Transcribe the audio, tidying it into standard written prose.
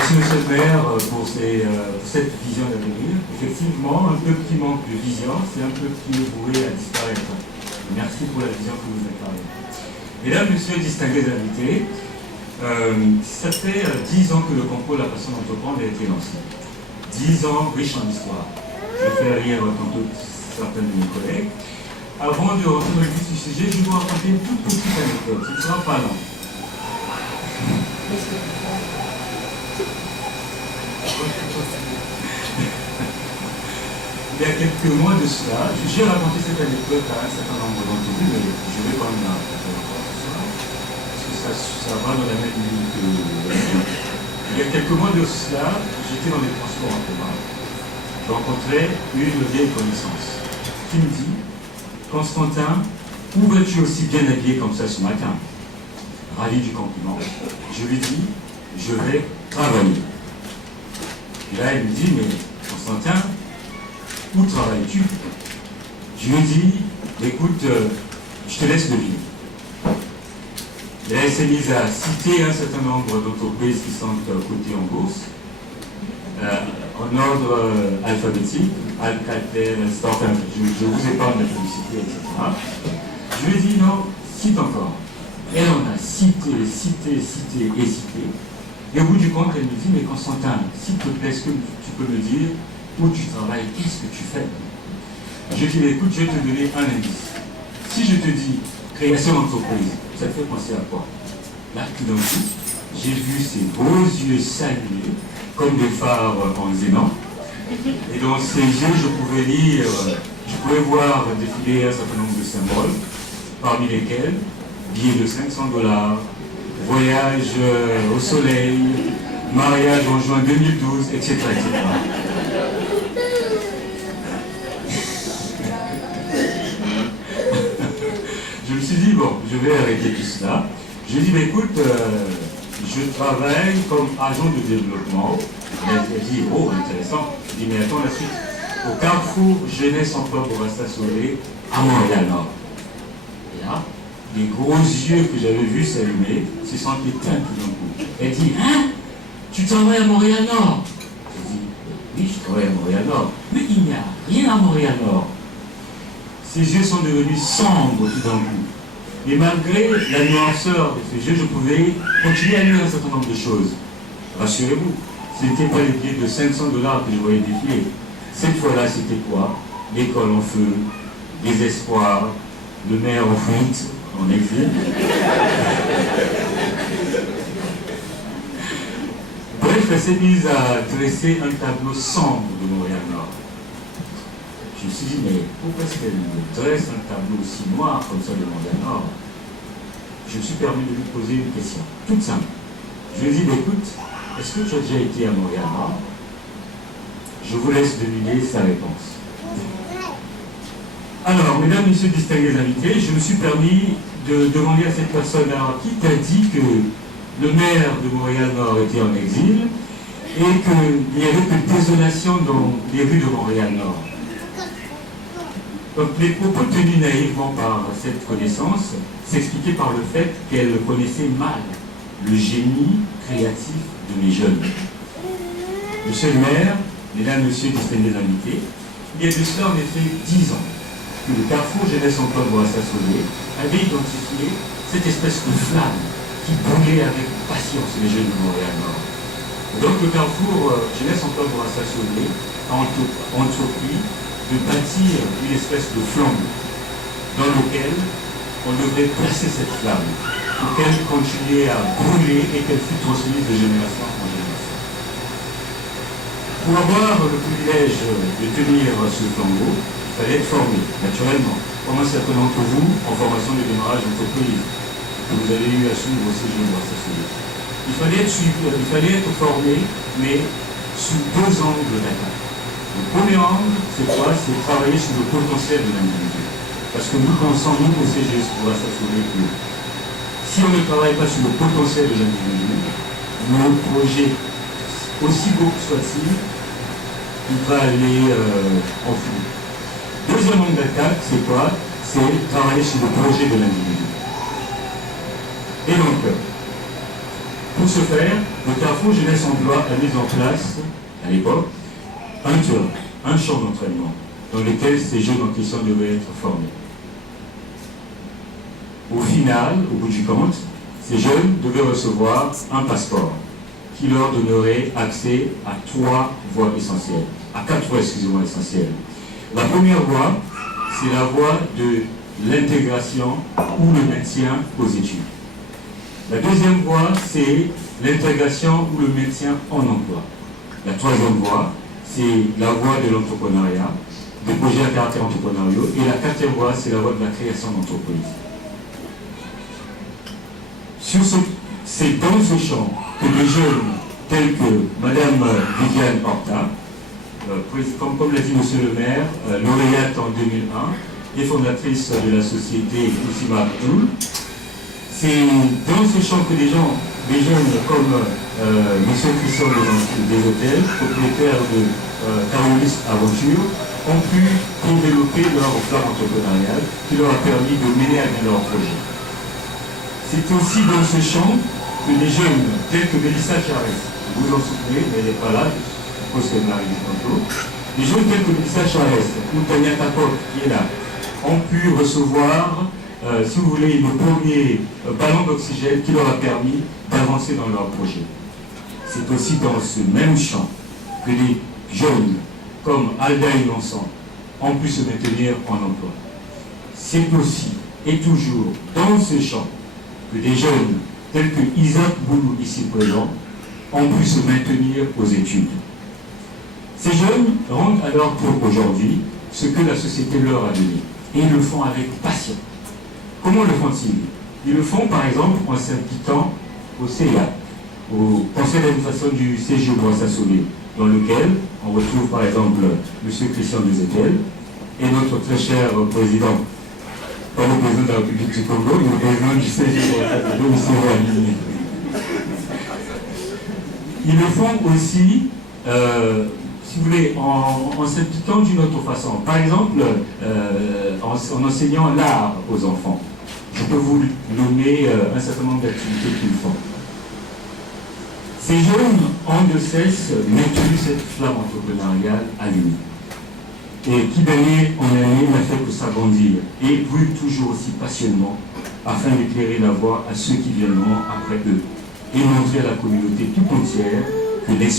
Merci Monsieur le maire pour cette vision d'avenir. Effectivement, un peuple qui manque de vision, c'est un peuple qui est voué à disparaître. Merci pour la vision que vous incarnez. Mesdames, Messieurs, distingués invités, ça fait 10 ans que le concours La Passion d'entreprendre a été lancé. 10 ans riches en histoire. Je vais faire rire tantôt certains de mes collègues. Avant de rentrer dans le vif du sujet, je vais vous raconter une toute petite anecdote. Ce ne sera pas long. Il y a quelques mois de cela, j'ai raconté cette anecdote à un certain nombre d'entre vous, mais je vais quand même la raconter encore ce soir, parce que ça va dans la même ligne que... Il y a quelques mois de cela, j'étais dans les transports en commun. J'ai rencontré une vieille connaissance qui me dit « Constantin, où vas-tu aussi bien habillé comme ça ce matin ?» Ravi du compliment. Je lui dis « Je vais travailler. » Et là, elle me dit « Mais Constantin, où travailles-tu » Je lui dis « Écoute, je te laisse deviner. » Et là, elle s'est mise à citer un certain nombre d'entreprises qui sont cotées en bourse, en ordre alphabétique, Alcatel, Storm, je vous épargne la publicité, etc. Je lui ai dit non, cite encore. Elle en a cité. Et au bout du compte, elle me dit, mais Constantin, s'il te plaît, est-ce que tu peux me dire où tu travailles, qu'est-ce que tu fais? Je lui ai dit, écoute, je vais te donner un indice. Si je te dis création d'entreprise, ça te fait penser à quoi? Là, tout d'un coup, j'ai vu ces beaux yeux salués, comme des phares en zénon. Et dans ces yeux, je pouvais lire, je pouvais voir défiler un certain nombre de symboles, parmi lesquels billets de $500, voyage au soleil, mariage en juin 2012, etc. Je me suis dit, bon, je vais arrêter tout cela. Je lui ai dit, mais écoute, je travaille comme agent de développement. Elle dit, oh, intéressant. Je dis, mais attends la suite. Au Carrefour Jeunesse Emploi Bourassa Soleil, à Montréal-Nord. Et là, les gros yeux que j'avais vus s'allumer se sont éteints tout d'un coup. Elle dit, hein, tu travailles à Montréal-Nord? Je dis, oui, je travaille à Montréal-Nord. Mais il n'y a rien à Montréal-Nord. Ses yeux sont devenus sombres tout d'un coup. Et malgré la noirceur de ses yeux, je pouvais continuer à lire un certain nombre de choses. Rassurez-vous, ce n'était pas les billets de $500 que je voyais défiler. Cette fois-là, c'était quoi? L'école en feu, désespoir, le maire en fuite, en exil. Bref, elle s'est mise à dresser un tableau sombre de Montréal-Nord. Je me suis dit, mais pourquoi est-ce qu'elle dresse un tableau aussi noir comme ça de Montréal-Nord? Je me suis permis de lui poser une question, toute simple. Je lui ai dit, écoute, est-ce que tu as déjà été à Montréal-Nord? Je vous laisse deviner sa réponse. Alors, mesdames, messieurs, distingués invités, je me suis permis de demander à cette personne, alors, qui t'a dit que le maire de Montréal-Nord était en exil et qu'il n'y avait que désolation dans les rues de Montréal-Nord? Donc, les propos tenus naïvement par cette connaissance s'expliquaient par le fait qu'elle connaissait mal le génie créatif de mes jeunes. Monsieur le maire, mesdames, messieurs, distingués invités, il y a de cela en effet 10 ans que le Carrefour Jeunesse Emploi Bourassa Soleil avait identifié cette espèce de flamme qui brûlait avec patience les jeunes de Montréal-Nord. Donc le Carrefour Jeunesse Emploi Bourassa Soleil a entrepris de bâtir une espèce de flambeau dans lequel on devrait placer cette flamme pour qu'elle continue à brûler et qu'elle fût transmise de génération en génération. Pour avoir le privilège de tenir ce flambeau, il fallait être formé, naturellement, comme un certain d'entre vous en formation de démarrage d'entreprise que vous avez eu à suivre au CG Bourassa Soleil. Il fallait être formé, mais sous 2 angles d'attaque. Le premier angle, c'est quoi? C'est travailler sur le potentiel de l'individu. Parce que nous pensons, nous, au CGS Bourassa Soleil, que si on ne travaille pas sur le potentiel de l'individu, nos projets, aussi beaux que soient-ils, il va aller en fou. Deuxième angle d'attaque, c'est quoi? C'est travailler sur le projet de l'individu. Et donc, pour ce faire, le Carrefour Jeunesse Emploi a mis en place, à l'époque, un champ d'entraînement dans lequel ces jeunes en question devaient être formés. Au final, au bout du compte, ces jeunes devaient recevoir un passeport qui leur donnerait accès à 4 voies essentielles. La première voie, c'est la voie de l'intégration ou le maintien aux études. La deuxième voie, c'est l'intégration ou le maintien en emploi. La troisième voie, c'est la voie de l'entrepreneuriat, des projets à caractère entrepreneurial. Et la quatrième voie, c'est la voie de la création d'entreprises. C'est dans ce champ que des jeunes tels que Mme Viviane Horta, comme l'a dit M. le maire, lauréate en 2001 et fondatrice de la société Oussima Abdoul, c'est dans ce champ que des jeunes comme M. Christian des Hôtels, propriétaire de Carolis Aventure, ont pu développer leur flamme entrepreneuriale qui leur a permis de mener à bien leur projet. C'est aussi dans ce champ que des jeunes tels que Mélissa Charest, vous vous en souvenez, mais elle n'est pas là, je suppose qu'elle m'arrive tantôt, des jeunes tels que Mélissa Charest ou Tania Takok qui est là, ont pu recevoir, si vous voulez, le premier ballon d'oxygène qui leur a permis d'avancer dans leur projet. C'est aussi dans ce même champ que des jeunes comme Alda et Lançon ont pu se maintenir en emploi. C'est aussi et toujours dans ce champ que des jeunes tels que Isaac Boulou, ici présent, ont pu se maintenir aux études. Ces jeunes rendent alors pour aujourd'hui ce que la société leur a donné. Et ils le font avec passion. Comment le font-ils? Ils le font par exemple en s'impliquant au CEA, au conseil d'administration du CGO Boissassolé, dans lequel on retrouve par exemple M. Christian Dezetel et notre très cher président, pas le président de la République du Congo, mais le président du CGO Boissassolé, M. Ils le font aussi, si vous voulez, en s'impliquant d'une autre façon. Par exemple, en enseignant l'art aux enfants. Je peux vous nommer un certain nombre d'activités qu'ils font. Ces jeunes ont de cesse maintenu cette flamme entrepreneuriale allumée. Et qui d'année en année n'a fait que s'agrandir et brûle toujours aussi passionnément afin d'éclairer la voie à ceux qui viendront après eux et montrer à la communauté tout entière que l'espoir